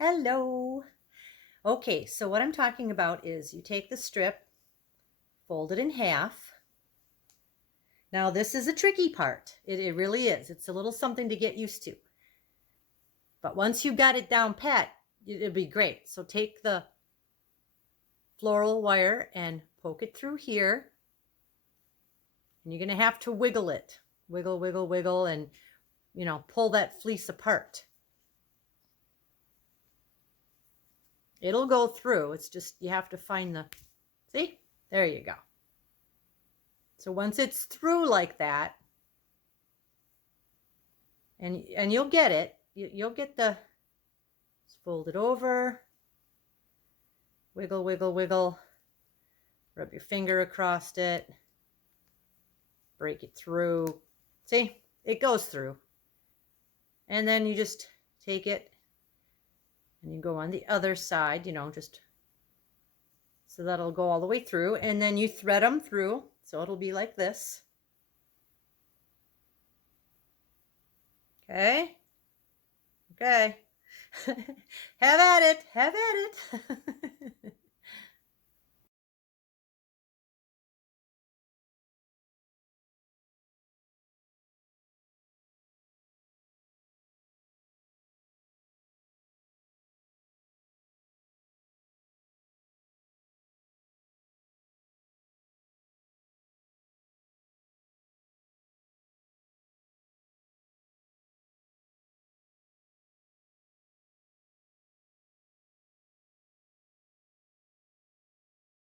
Hello. Okay, so what I'm talking about is you take the strip, fold it in half. Now, this is a tricky part. It really is. It's a little something to get used to. But once you've got it down pat, it'll be great. So take the floral wire and poke it through here. And you're going to have to wiggle it. Wiggle, wiggle, wiggle, and, pull that fleece apart. It'll go through. It's just you have to find see? There you go. So once it's through like that, and you'll get it, you'll get just fold it over, wiggle, wiggle, wiggle, rub your finger across it, break it through. See? It goes through. And then you just take it and you go on the other side, just so that'll go all the way through, and then you thread them through, so it'll be like this. Okay. Have at it.